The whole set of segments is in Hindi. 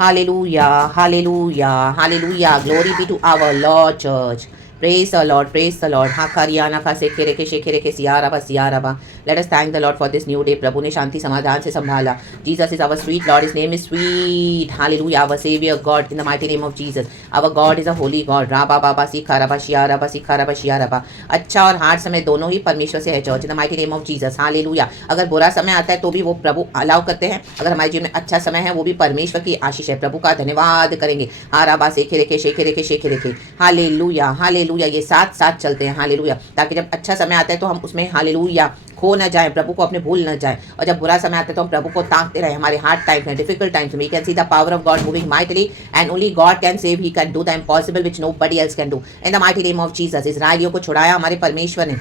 Hallelujah, hallelujah, hallelujah. Glory be to our Lord Church. Praise the Lord, praise the Lord. Hakariana ka sekhereke shekhereke siaraba siaraba. Let us thank the Lord for this new day. प्रभु ने शांति समाधान से संभाला. Jesus is our sweet Lord. His name is sweet. Hallelujah. Our Savior God in the mighty name of Jesus. Our God is a holy God. राबा बाबा सिखारबा शियारबा सिखारबा शियारबा. अच्छा और हार्ड समय दोनों ही परमेश्वर से है church in the mighty name of Jesus. Hallelujah. अगर बुरा समय आता है तो भी वो प्रभु अलाउ करते हैं. अगर हमारे जीवन में अच्छा समय है वो भी परमेश्वर की आशीष है. प्रभु का धन्यवाद करेंगे. हाराबा सेखे रेखे शेखे रेखे शेखे रेखे. Hallelujah hallelujah. ये साथ साथ चलते हैं. हालेलुया. ताकि जब अच्छा समय आता है तो हम उसमें हालेलुया खो न जाए, प्रभु को अपने भूल न जाए. और जब बुरा समय आता है तो हम प्रभु को ताकते रहे. हमारे हार्ड टाइम्स में, डिफिकल्ट टाइम्स में, we can see the power of God moving mightily and only God can save. He can do the impossible which nobody else can do. In the mighty name of Jesus. इस्राएलियों को छुड़ाया हमारे परमेश्वर ने.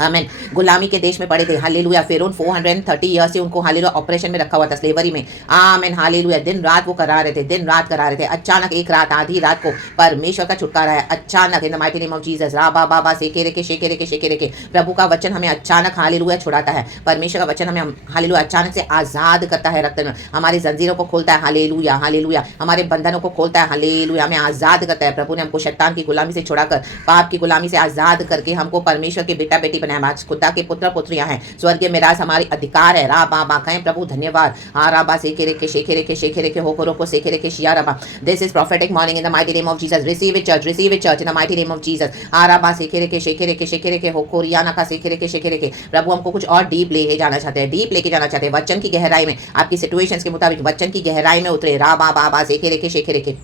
आमेन. गुलामी के देश में पड़े थे. हालेलुया. फिरौन 430 ईयर से उनको हालेलुया ऑपरेशन में रखा हुआ था, स्लेवरी में. आमेन. हालेलुया. दिन रात वो करा रहे थे, दिन रात करा रहे थे. अचानक एक रात, आधी रात को परमेश्वर का छुटकारा है. अचानक in the mighty name of Jesus. राबा बाबा सेके रेके शेके रेके शेके रेके. प्रभु का वचन हमें अचानक हालेलुया छुड़ाता है. परमेश्वर का वचन हमें हालेलुया अचानक से आजाद करता है. रक्त में हमारी जंजीरों को खोलता है. Hallelujah hallelujah. हमारे बंधनों को खोलता है. हालेलुया. हमें आजाद करता है. प्रभु ने हमको शैतान की गुलामी से छुड़ाकर, पाप की गुलामी से आजाद करके हमको परमेश्वर के बेटा बेटी बनाया. आज खुदा के पुत्र पुत्रियां हैं. स्वर्गीय मिरास हमारी अधिकार है. रा बा बा कहें प्रभु धन्यवाद. हा रा बा सेके रेके शेके रेके शेके रेके होको रोको सेके रेके शिया रा बा. This is prophetic morning in the mighty name of Jesus. Receive it church in the mighty name of Jesus. हा रा बा सेके रेके शेके रेके होको रियाना का सेके रेके शेके रेके. प्रभु हमको कुछ और डीप ले जाना चाहते हैं, डीप लेके जाना चाहते हैं. वचन की गहराई में, आपकी सिचुएशंस के मुताबिक वचन की गहराई में उतरे. रा बा बा बा सेके रेके शेके रेके.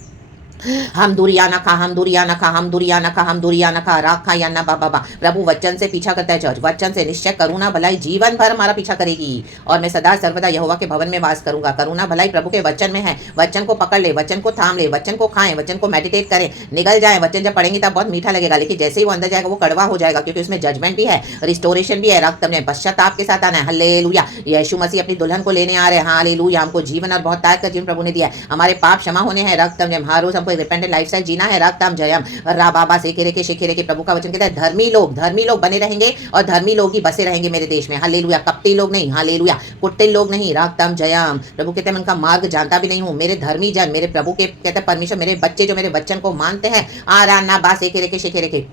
हम दुरिया न खा, हम दुरिया न खा, हम दुरिया न खा, हम दुरिया न खा. राखा या ना बाबा. प्रभु वचन से पीछा करता है चर्च. वचन से निश्चय करुणा भलाई जीवन भर हमारा पीछा करेगी. और मैं सदा सर्वदा यहोवा के भवन में वास करूंगा. करुणा भलाई प्रभु के वचन में है. वचन को पकड़ ले, वचन को थाम ले, वचन को खाएं, वचन को मेडिटेट करें. निगल जाए. वचन जब पढ़ेंगे तब बहुत मीठा लगेगा, लेकिन जैसे ही वो अंदर जाएगा वो कड़वा हो जाएगा, क्योंकि उसमें जजमेंट भी है, रिस्टोरेशन भी है. रक्त में पश्चाताप के साथ आना है. हालेलुया. यीशु मसीह अपनी दुल्हन को लेने आ रहे हैं. हालेलुया. हमको जीवन और बहुत ताकत का जीवन प्रभु ने दिया है. हमारे पाप क्षमा होने हैं. रक्त में हर रोज हमको रिपेंटेंट लाइफस्टाइल जीना है. रक्तम जयम. रा बाबा सेके रेके शेके रेके. प्रभु का वचन कहता है धर्मी लोग बने रहेंगे और धर्मी लोग ही बसे रहेंगे मेरे देश में. हालेलुया. कपटी लोग नहीं. हालेलुया. कुटिल लोग नहीं. रक्तम जयम. प्रभु कहते हैं मैं उनका मार्ग जानता भी नहीं हूं. मेरे धर्मी जन, मेरे प्रभु के कहते हैं परमेश्वर, मेरे बच्चे जो मेरे वचन को मानते हैं. आ रा ना बा सेके रेके शेके रेके.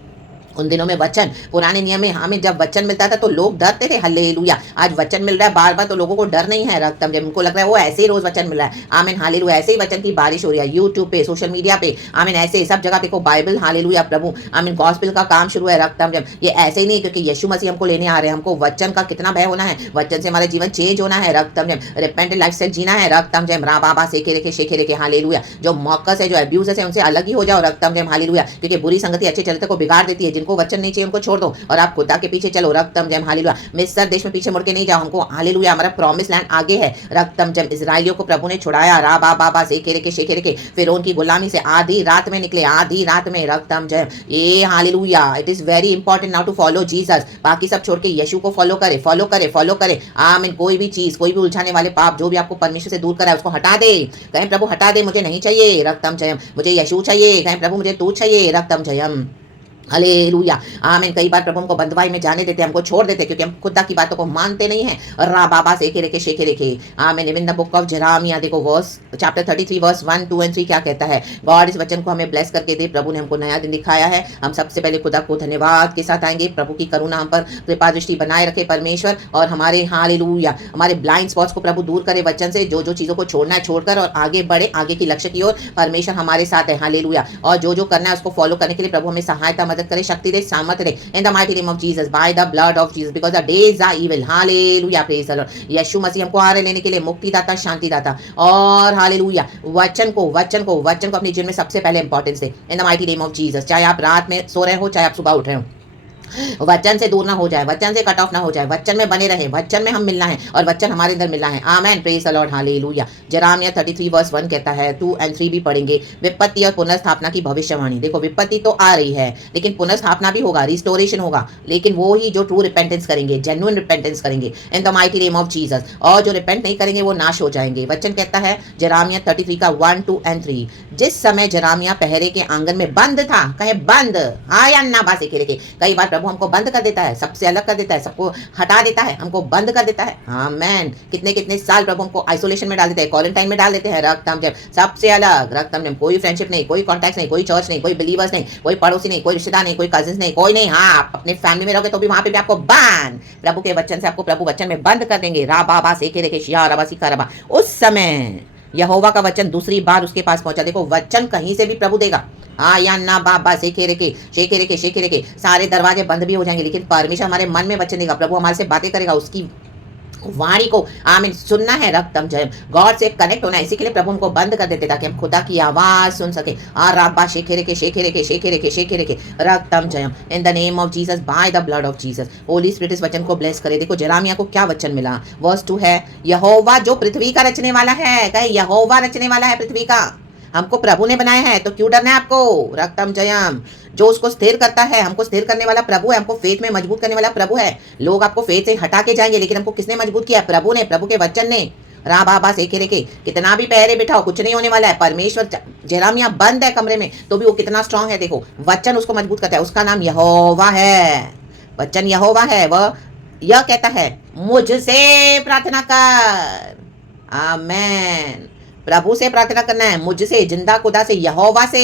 उन दिनों में वचन, पुराने नियम में हमें जब वचन मिलता था तो लोग डरते थे. हल्लेलुया. आज वचन मिल रहा है बार बार तो लोगों को डर नहीं है. रक्तम जब उनको लग रहा है वो ऐसे ही रोज वचन मिल रहा है. आमीन. हालेलुया. ऐसे ही वचन की बारिश हो रही है यूट्यूब पे, सोशल मीडिया पे. आमीन. ऐसे सब जगह पे को बाइबल. हालेलुया. प्रभु आमीन. गॉस्पेल का काम शुरू है. रक्तम जब ये ऐसे ही नहीं, क्योंकि यीशु मसीह हमको लेने आ रहे हैं. हमको वचन का कितना भय होना है. वचन से हमारा जीवन चेंज होना है. रक्तम जब रिपेंटेंट लाइफस्टाइल जीना है. रक्तम जब रा बाबा सेके रेके शेके रेके. हालेलुया. जो मौकस है, जो अब्यूजर्स है, उनसे अलग ही हो जाओ. रक्तम जब. हालेलुया. क्योंकि बुरी संगति अच्छे चलते को बिगाड़ देती है. जिनको वचन नहीं चाहिए उनको छोड़ दो और आप खुदा के पीछे चलो. रक्तम जम. हालेलुया. मिस्र देश में पीछे मुड़ के नहीं जाओ. हमको हालेलुया हमारा प्रॉमिस लैंड आगे है. रक्तम जम. इजराइलियों को प्रभु ने छुड़ाया. रा बा बा बा सेके रेके शेके रेके. फिरौन की गुलामी से आधी रात में निकले. आधी रात में. रक्तम जम. ये hallelujah. It is very important now to follow Jesus. बाकी सब छोड़ के यीशु को फॉलो करे, फॉलो करे, फॉलो करे. आमीन. कोई भी चीज, कोई भी उलझाने वाले पाप जो भी आपको परमेश्वर से दूर करा है उसको हटा दे. कहें प्रभु हटा दे, मुझे नहीं चाहिए. रक्तम जयम. मुझे यीशु चाहिए. कहें प्रभु मुझे तू चाहिए. रक्तम जयम. हालेलुया. आमीन. कई बार प्रभु हमको बंधवाई में जाने देते, हमको छोड़ देते, क्योंकि हम खुदा की बातों को मानते नहीं हैं. रा बाबा सेके रेके शेके रेके. आमीन. In the book of Jeremiah देखो वर्स चैप्टर 33 वर्स 1, 2 एंड 3 क्या कहता है. गॉड इस वचन को हमें ब्लेस करके दे. प्रभु ने हमको नया दिन दिखाया है. हम सबसे पहले खुदा को धन्यवाद के साथ आएंगे. प्रभु की करुणा हम पर कृपा दृष्टि बनाए रखे परमेश्वर, और हमारे हालेलुया हमारे ब्लाइंड स्पॉट्स को प्रभु दूर करे. वचन से जो जो चीजों को छोड़ना है छोड़कर और आगे बढ़े, आगे की लक्ष्य की ओर. परमेश्वर हमारे साथ है. हालेलुया. और जो जो करना है उसको फॉलो करने के लिए प्रभु हमें सहायता मदद करे, शक्ति दे, सामर्थ दे. In the mighty name of Jesus, by the blood of Jesus, because the days are evil. Hallelujah, praise the Lord. यीशु मसीह हमको आ रहे लेने के लिए, मुक्ति दाता, शांति दाता. और हालेलुया वचन को अपने जीवन में सबसे पहले importance they. In the mighty name of Jesus. चाहे आप रात में सो रहे हो, चाहे आप सुबह उठ रहे हो, वचन से दूर ना हो जाए, वचन से कट ऑफ ना हो जाए. वचन में बने रहे. वचन में हम मिलना है और वचन हमारे अंदर मिलना है. Amen. Praise the Lord. Hallelujah. Jeremiah 33 verse 1 कहता है. 2 एंड 3 भी पढ़ेंगे. विपत्ति और पुनर्स्थापना की भविष्यवाणी. देखो विपत्ति तो आ रही है, लेकिन पुनर्स्थापना भी होगा, रिस्टोरेशन होगा, लेकिन वो ही जो ट्रू रिपेंटेंस करेंगे, जेन्युइन रिपेंटेंस करेंगे. इन the mighty name of Jesus. और जो रिपेंट नहीं करेंगे वो नाश हो जाएंगे. वचन कहता है जेरेमिया 33 का 1, 2 एंड 3. जिस समय जेरेमिया पहरे के आंगन में बंद था. कहे बंद. आया ना बासे के. कई बार प्रभु हमको बंद कर देता है, सबसे अलग कर देता है, सबको हटा देता है, हमको बंद कर देता है। आमेन। कितने कितने साल प्रभु हमको आइसोलेशन में डाल देते हैं, क्वारंटाइन में डाल देते हैं। रक्तम जब सबसे अलग, रक्तम जब कोई फ्रेंडशिप नहीं, कोई कॉन्टैक्ट नहीं, कोई चर्च नहीं, कोई बिलीवर्स नहीं, कोई पड़ोसी नहीं, कोई रिश्तेदार नहीं, कोई कजिन्स नहीं, कोई नहीं। हाँ, आप अपने फैमिली में रहोगे तो भी वहां पे भी आपको बंद, प्रभु के वचन से आपको प्रभु वचन में बंद कर देंगे। रा बाबा सेके रेखे शिया रबा सिका रबा। उस समय यहोवा का वचन दूसरी बार उसके पास पहुंचा। देखो, वचन कहीं से भी प्रभु देगा। हाँ या ना बाबा शेखे रेखे शेखे रेखे, सारे दरवाजे बंद भी हो जाएंगे, लेकिन परमेश्वर हमारे मन में वचन देगा, प्रभु हमारे से बातें करेगा, उसकी वाणी को आमीन सुनना है। रक्तम जय, गॉड से कनेक्ट होना है। इसी के लिए प्रभु हमको बंद कर देते ताकि हम खुदा की आवाज सुन सके। राबा शेखे रेखे रक्तम जयम in the name of Jesus, by the blood of Jesus. Holy Spirit इस वचन को ब्लेस करे। देखो जेरेमिया को क्या वचन मिला, वर्स 2 है, यहोवा जो पृथ्वी का रचने वाला है, कहे यहोवा रचने वाला है पृथ्वी का। हमको प्रभु ने बनाया है तो क्यों डरना है आपको। रक्तम जयम, जो उसको स्थिर करता है, हमको स्थिर करने वाला प्रभु है, हमको फेथ में मजबूत करने वाला प्रभु है। लोग आपको फेथ से हटा के जाएंगे, लेकिन हमको किसने मजबूत किया? प्रभु ने, प्रभु के वचन ने। रा बाबा सेखे रेखे, कितना भी पहरे बिठाओ कुछ नहीं होने वाला है। परमेश्वर, जेरेमिया बंद है कमरे में तो भी वो कितना स्ट्रांग है। देखो, वचन उसको मजबूत करता है। उसका नाम यहोवा है, वचन यहोवा है। वह यह कहता है, मुझसे प्रार्थना कर। आमेन। प्रभु से प्रार्थना करना है, मुझसे, जिंदा खुदा से, यहोवा से।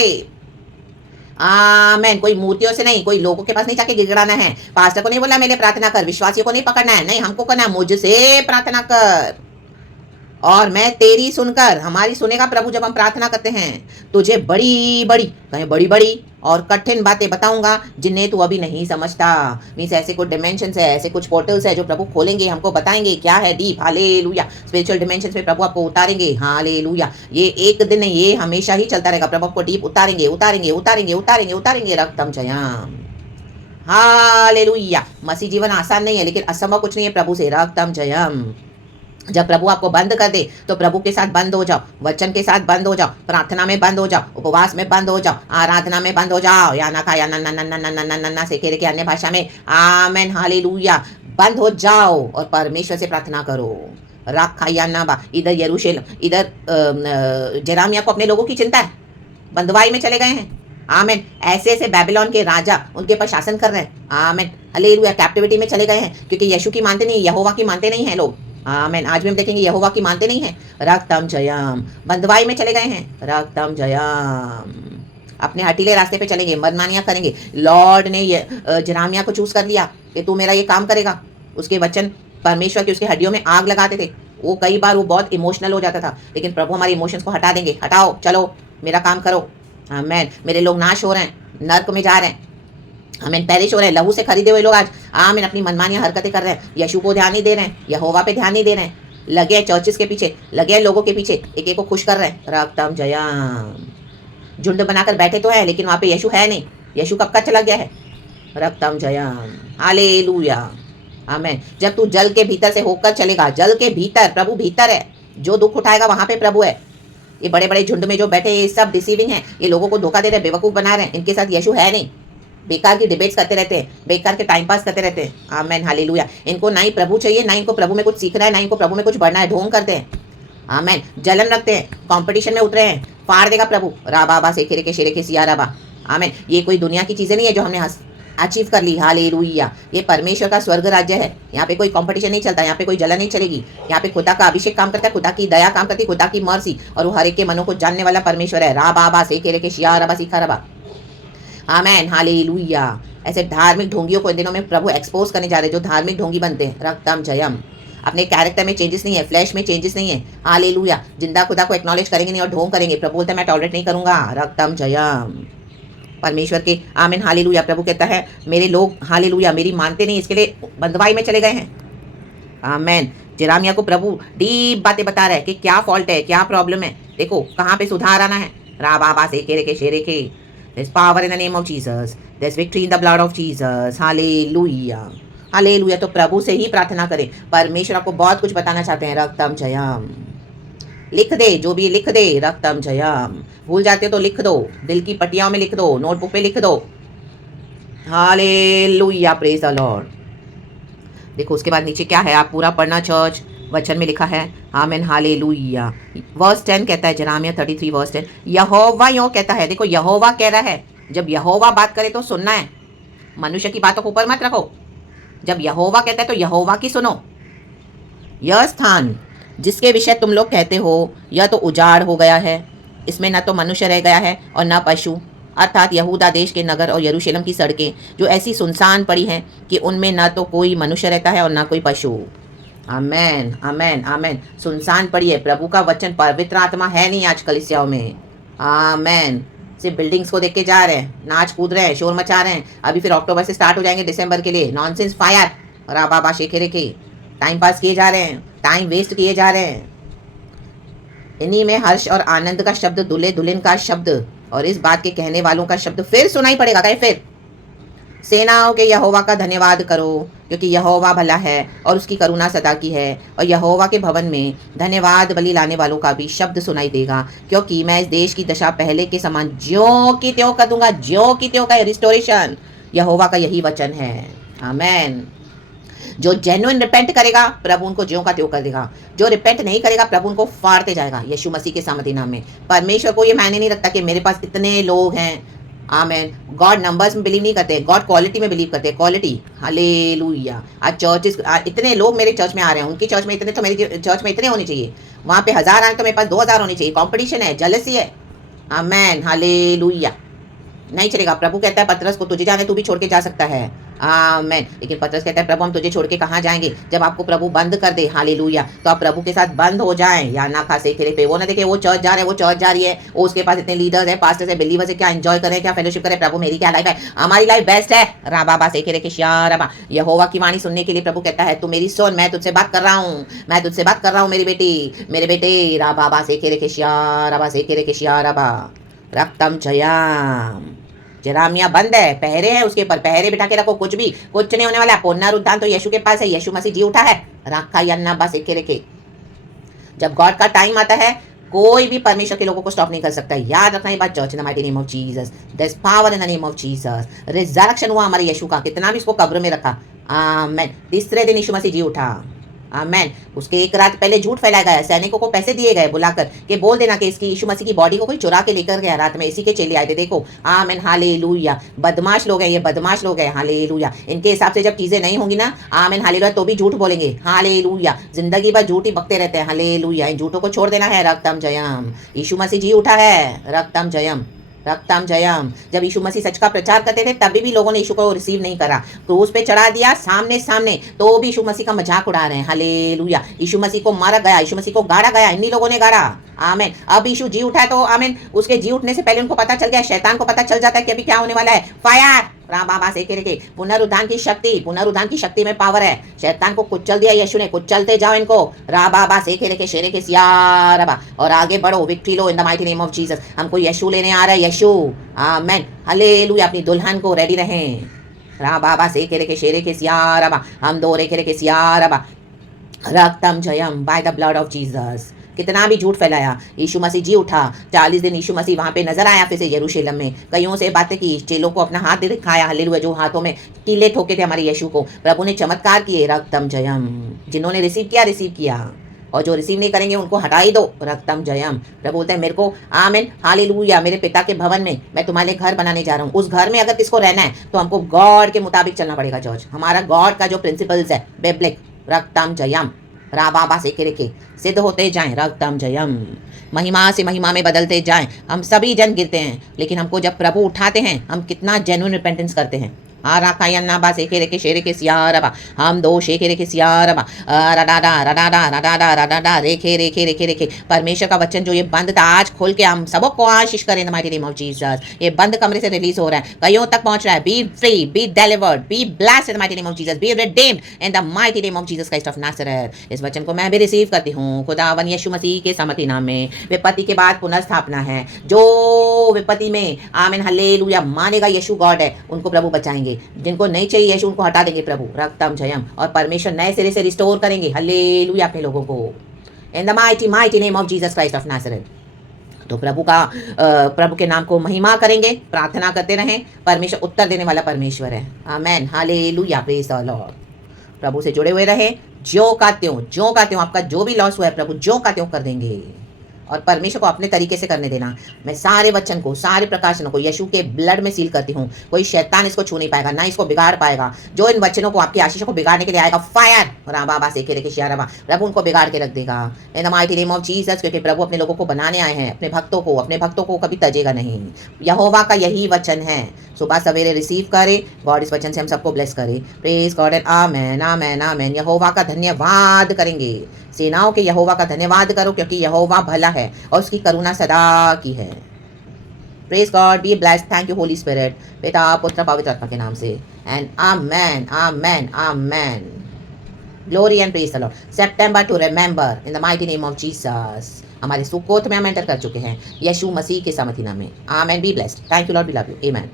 आमेन। कोई मूर्तियों से नहीं, कोई लोगों के पास नहीं जाके गिड़गिड़ाना है। पास्टर को नहीं बोला मेरे प्रार्थना कर, विश्वासियों को नहीं पकड़ना है, नहीं, हमको करना है, मुझसे प्रार्थना कर और मैं तेरी सुनकर। हमारी सुनेगा प्रभु जब हम प्रार्थना करते हैं। तुझे बड़ी बड़ी, कहें बड़ी बड़ी और कठिन बातें बताऊंगा जिन्हें तू अभी नहीं समझता। मीन्स ऐसे कुछ डिमेंशंस है, ऐसे कुछ पोर्टल्स है जो प्रभु खोलेंगे, हमको बताएंगे क्या है डीप। हालेलुया। स्पिरिचुअल डिमेंशंस में प्रभु आपको उतारेंगे। हालेलुया। ये एक दिन नहीं, ये हमेशा ही चलता रहेगा। प्रभु आपको डीप उतारेंगे, उतारेंगे, उतारेंगे, उतारेंगे, उतारेंगे। रक्तम जयम। हालेलुया। मसीह जीवन आसान नहीं है, लेकिन असंभव कुछ नहीं है प्रभु से। रक्तम जयम। जब प्रभु आपको बंद कर दे तो प्रभु के साथ बंद हो जाओ, वचन के साथ बंद हो जाओ, प्रार्थना में बंद हो जाओ, उपवास में बंद हो जाओ, आराधना में बंद हो जाओ। या ना खा या ना से के अन्य भाषा में आमेन हालेलुया, बंद हो जाओ और परमेश्वर से प्रार्थना करो। रखा या ना बा, इधर यरूशलेम, इधर जेरेमिया को अपने लोगों की चिंता है, बंदवाई में चले गए हैं। आमेन। ऐसे ऐसे बेबीलोन के राजा उनके पर शासन कर रहे हैं। Amen hallelujah. कैप्टिविटी में चले गए हैं क्योंकि यीशु की मानते नहीं, यहोवा की मानते नहीं है लोग। आमेन। आज भी हम देखेंगे यहोवा की मानते नहीं है। रक्तम जयम। बंदवाई में चले गए हैं। रक्तम जयम। अपने हटीले रास्ते पे चलेंगे, मनमानियां करेंगे। लॉर्ड ने जेरेमिया को चूज कर लिया कि तू मेरा ये काम करेगा। उसके वचन परमेश्वर की उसके हड्डियों में आग लगाते थे। वो कई बार वो बहुत इमोशनल हो जाता था, लेकिन प्रभु हमारे इमोशंस को हटा देंगे। हटाओ, चलो मेरा काम करो। आमेन। मेरे लोग नाश हो रहे हैं, नर्क में जा रहे हैं, आमीन, पेरिश हो रहे हैं, लहू से खरीदे हुए लोग आज आमीन अपनी मनमानियां हरकतें कर रहे हैं। यीशु को ध्यान नहीं दे रहे हैं, यहोवा पे ध्यान नहीं दे रहे हैं, लगे हैं चर्चेस के पीछे, लगे हैं लोगों के पीछे, एक एक को खुश कर रहे हैं। रक्तम जयम। झुंड बनाकर बैठे तो है, लेकिन वहां पे यीशु है नहीं। यीशु कब का चला गया है। रक्तम जयम। हालेलुया। आमीन। जब तू जल के भीतर से होकर चलेगा, जल के भीतर, प्रभु भीतर है, जो दुख उठाएगा वहां पे प्रभु है। ये बड़े बड़े झुंड में जो बैठे ये सब डिसीविंग है, ये लोगों को धोखा दे रहे हैं, बेवकूफ बना रहे हैं। इनके साथ यीशु है नहीं। बेकार की डिबेट्स करते रहते हैं, बेकार के टाइम पास करते रहते हैं। Amen hallelujah. इनको ना ही प्रभु चाहिए, ना इनको प्रभु में कुछ सीखना है, ना इनको प्रभु में कुछ बढ़ना है। ढोंग करते हैं, आमेन, जलन रखते हैं, कंपटीशन में उतरे हैं, फाड़ देगा प्रभु। राबा सेखे के शेरे के सिया राबा। आमेन। ये कोई दुनिया की चीजें नहीं है जो हमने अचीव कर ली। हालेलुया। ये परमेश्वर का स्वर्ग राज्य है। यहाँ पे कोई कंपटीशन नहीं चलता, यहाँ पे कोई जलन नहीं चलेगी। यहाँ पे खुदा का अभिषेक काम करता है, खुदा की दया काम करती है, खुदा की मर्सी, और वो हर एक के मनों को जानने वाला परमेश्वर है। राबा सेखे के शिया रबा सिखा रबा। Amen hallelujah. ऐसे धार्मिक ढोंगियों को इन दिनों में प्रभु एक्सपोज करने जा रहे हैं, जो धार्मिक ढोंगी बनते हैं। रक्तम जयम। अपने कैरेक्टर में चेंजेस नहीं है, फ्लैश में चेंजेस नहीं है। हालेलुया। जिंदा खुदा को एक्नॉलेज करेंगे नहीं और ढोंग करेंगे। प्रभु बोलता है मैं टॉलरेट नहीं करूंगा। रक्तम जयम। परमेश्वर के आमीन हालेलुया। प्रभु कहता है मेरे लोग हालेलुया मेरी मानते नहीं, इसके लिए बंदवाई में चले गए हैं। आमीन। जेरेमिया को प्रभु डीप बातें बता रहा है कि क्या फॉल्ट है, क्या प्रॉब्लम है, देखो कहाँ पे सुधार आना है। राबा सेके के शेरे के। There's power in the name of Jesus. There's victory in the blood of Jesus. Hallelujah. Hallelujah. तो प्रभु से ही प्रार्थना करें। परमेश्वर आपको बहुत कुछ बताना चाहते हैं। रक्तम जयम। लिख दे, जो भी लिख दे। रक्तम जयम। भूल जाते हो तो लिख दो, दिल की पट्टियाओं में लिख दो, नोटबुक पे लिख दो। हालेलुया। Praise the Lord. देखो उसके बाद नीचे क्या है, आप पूरा पढ़ना। चर्च वचन में लिखा है। आमीन हालेलुया। वर्स 10 कहता है, जेरेमिया 33 वर्स 10, यहोवा यूं कहता है। देखो यहोवा कह रहा है, जब यहोवा बात करे तो सुनना है। मनुष्य की बातों को ऊपर मत रखो। जब यहोवा कहता है तो यहोवा की सुनो। यह स्थान जिसके विषय तुम लोग कहते हो यह तो उजाड़ हो गया है, इसमें न तो मनुष्य रह गया है और न पशु, अर्थात यहूदा देश के नगर और यरूशलेम की सड़कें जो ऐसी सुनसान पड़ी हैं कि उनमें न तो कोई मनुष्य रहता है और न कोई पशु। आमेन आमेन आमेन। सुनसान पड़ी है। प्रभु का वचन, पवित्र आत्मा है नहीं आज कलीसियाओं में। आमेन। सिर्फ बिल्डिंग्स को देख के जा रहे हैं, नाच कूद रहे हैं, शोर मचा रहे हैं। अभी फिर अक्टूबर से स्टार्ट हो जाएंगे दिसंबर के लिए नॉनसेंस फायर, राबाबा शेखेरे के टाइम पास किए जा रहे हैं, टाइम वेस्ट किए जा रहे हैं। इन्हीं में हर्ष और आनंद का शब्द, दुल्हे दुल्हन का शब्द और इस बात के कहने वालों का शब्द फिर सुनाई पड़ेगा। कहे फिर, सेनाओं के यहोवा का धन्यवाद करो क्योंकि यहोवा भला है और उसकी करुणा सदा की है। और यहोवा के भवन में धन्यवाद बलि लाने वालों का भी शब्द सुनाई देगा, क्योंकि मैं इस देश की दशा पहले के समान ज्यों की त्यों कर दूंगा। ज्यों की त्यों का रिस्टोरेशन यहोवा का यही वचन है। आमेन। जो जेन्युइन रिपेंट करेगा प्रभु उनको ज्यों का त्यों कर देगा। जो रिपेंट नहीं करेगा प्रभु उनको फाड़ते जाएगा यीशु मसीह के सामर्थ्य नाम में। परमेश्वर को ये मायने नहीं रखता कि मेरे पास इतने लोग हैं। आमेन। गॉड नंबर्स में बिलीव नहीं करते, गॉड क्वालिटी में बिलीव करते हैं। Quality, hallelujah. आज चर्चेस, इतने लोग मेरे चर्च में आ रहे हैं, उनकी चर्च में इतने, तो मेरी चर्च में इतने होने चाहिए। वहाँ पे 1000 आए तो मेरे पास 2000 होने चाहिए। कॉम्पिटिशन है, जेलसी है। आमेन, हालेलुया। नहीं चलेगा। प्रभु कहता है पतरस को, तुझे जाने तू भी छोड़ के जा सकता है। आमेन। लेकिन पतरस कहता है प्रभु हम तुझे छोड़ के कहाँ जाएंगे। जब आपको प्रभु बंद कर दे, हालेलुया, तो आप प्रभु के साथ बंद हो जाएं। या ना खासे खेरे पे वो ना देखे वो चर्च जा रहे हैं, वो चर्च जा रही है, वो उसके पास इतने लीडर्स है, पास्टर्स है, बिलीवर्स है, क्या एंजॉय करें, क्या फेलोशिप करें। प्रभु मेरी क्या लाइफ है, हमारी लाइफ बेस्ट है। राबा से खेरे के श्यारबा। यहोवा की वाणी सुनने के लिए प्रभु कहता है तू मेरी सुन, मैं तुझसे बात कर रहा हूँ, मैं तुझसे बात कर रहा हूँ मेरी बेटी, मेरे बेटे। राबा से खेरे के श्यारबा से खेरे के श्यारबा। रक्तम जयाम। जरामिया बंद है, पहरे हैं उसके ऊपर, पहरे बिठा के रखो, कुछ नहीं होने वाला। पुनरुत्थान तो यीशु के पास है, यीशु मसीह जी उठा है। रखा यन्ना बस एक रखे। जब गॉड का टाइम आता है कोई भी परमेश्वर के लोगों को स्टॉप नहीं कर सकता। याद रखना ये बात। Church in the mighty name of Jesus, there is power in the name of Jesus. Resurrection हुआ हमारे यीशु का, कितना भी इसको कब्र में रखा। आमेन। तीसरे दिन यीशु मसीह जी उठा। आमेन। उसके एक रात पहले झूठ फैलाया गया, सैनिकों को पैसे दिए गए बुलाकर कि बोल देना कि इसकी यीशु मसीह की बॉडी को कोई चुरा के लेकर गया रात में, इसी के चेले आए थे। देखो, आमेन, हालेलुया। बदमाश लोग हैं ये, बदमाश लोग हैं, हालेलुया। इनके हिसाब से जब चीजें नहीं होंगी ना, आमेन, हालेलुया, तो भी झूठ बोलेंगे, हालेलुया। जिंदगी भर झूठ ही बकते रहते हैं, हालेलुया। इन झूठों को छोड़ देना है। रक्तम जयम। यीशु मसीह जी उठा है। रक्तम जयम, रक्तम जयम। जब यीशु मसीह सच का प्रचार करते थे तभी भी लोगों ने यीशु को रिसीव नहीं करा। क्रूस पे चढ़ा दिया सामने सामने, तो भी यीशु मसीह का मजाक उड़ा रहे हैं, हालेलुया। यीशु मसीह को मारा गया, यीशु मसीह को गाड़ा गया, इन्हीं लोगों ने गाड़ा। आमेन। अब यीशु जी उठा है तो आमेन, उसके जी उठने से पहले उनको पता चल गया, शैतान को पता चल जाता है कि अभी क्या होने वाला है। फायर, राबाबा से के पुनरुद्धान की शक्ति, पुनरुद्धान की शक्ति में पावर है। शैतान को कुचल दिया यीशु ने, कुचलते जाओ इनको। राबाबा से के शेरे के सियारबा। और आगे बढ़ो, victory low in the mighty name of Jesus. हमको यीशु लेने आ रहा है, यीशु। आमेन, हालेलुया। अपनी दुल्हन को रेडी रहें। राबाबा से के शेरे के सियारबा। हम दो रेखे के सियारबा। रक्तम जयम, by the blood of Jesus. कितना भी झूठ फैलाया, यीशु मसीह जी उठा। 40 दिन यीशु मसीह वहाँ पे नजर आया फिर से यरूशलेम में, कईयों से बातें की, चेलों को अपना हाथ दिखाया, हालेलुया, जो हाथों में कीले ठोके थे हमारे यीशु को। प्रभु ने चमत्कार किए। रक्तम जयम। जिन्होंने रिसीव किया, और जो रिसीव नहीं करेंगे उनको हटा ही दो। रक्तम जयम। प्रभु बोलते हैं मेरे को, आमेन, हालेलुया, मेरे पिता के भवन में मैं तुम्हारे घर बनाने जा रहा हूँ। उस घर में अगर किसको रहना है तो हमको गॉड के मुताबिक चलना पड़ेगा। चर्च हमारा गॉड का जो प्रिंसिपल्स है, बिब्लिक। रक्तम जयम। राबाबा से के सिद्ध होते जाएं। रक्तम जयम। महिमा से महिमा में बदलते जाएं। हम सभी जन गिरते हैं, लेकिन हमको जब प्रभु उठाते हैं हम कितना जेन्युइन रिपेंटेंस करते हैं। आराकायन्नाबा सेकेरे के शेरे के सियारबा। हम दो शेकेरे के सियारबा। रडाडा रडाडा रडाडा रडाडा रेखे रेखे रेखे रेखे। परमेश्वर का वचन जो ये बंद था आज खोल के हम सबको आशीष करें इन the mighty name of Jesus. ये बंद कमरे से रिलीज हो रहा है, कईयों तक पहुंच रहा है। Be free, be delivered, be blessed in the mighty name of Jesus, be redeemed in the mighty name of Jesus Christ of Nazareth. इस वचन को मैं भी रिसीव करती हूँ खुदावन यीशु मसीह के सामर्थी नाम में। विपत्ति के बाद पुनर्स्थापना है। जो विपत्ति में आमीन हालेलुया मानेगा यीशु गॉड है, उनको प्रभु बचाएंगे। जिनको नहीं चाहिए यीशु उनको हटा देंगे प्रभु। रक्तम जयम। और परमेश्वर नए सिरे से रिस्टोर करेंगे, हालेलुया, अपने लोगों को in the mighty mighty name of Jesus Christ of Nazareth. तो प्रभु के नाम को महिमा करेंगे, प्रार्थना करते रहें। परमेश्वर उत्तर देने वाला परमेश्वर है। आमेन, हालेलुया, प्रेज द लॉर्ड। प्रभु से जुड़े हुए रहें। ज्यों का त्यों आपका जो भी लॉस हुआ है प्रभु ज्यों का त्यों कर देंगे। और परमेश्वर को अपने तरीके से करने देना। मैं सारे वचन को, सारे प्रकाशनों को यीशु के ब्लड में सील करती हूँ। कोई शैतान इसको छू नहीं पाएगा, ना इसको बिगाड़ पाएगा। जो इन वचनों को, आपकी आशीषों को बिगाड़ने के लिए आएगा, फायर राबा से के शियाराबा, प्रभु उनको बिगाड़ के रख देगा इन the mighty name of Jesus. क्योंकि प्रभु अपने लोगों को बनाने आए हैं, अपने भक्तों को कभी तजेगा नहीं। यहोवा का यही वचन है। सुबह सवेरे रिसीव करें। गॉड इस वचन से हम सबको ब्लेस करे। Praise God and amen amen आमेन। यहोवा का धन्यवाद करेंगे। सेनाओं के यहोवा का धन्यवाद करो, क्योंकि यहोवा भला है और उसकी करुणा सदा की है। Praise God, be blessed. Thank you Holy Spirit. पिता पुत्र पवित्र आत्मा के नाम से। And amen amen amen. Glory and praise the Lord. September to remember in the mighty name of Jesus. हमारे सुकोत में हम एंटर कर चुके हैं यीशु मसीह के समर्थी नाम में। Amen. Be blessed. Thank you Lord, we love you. Amen.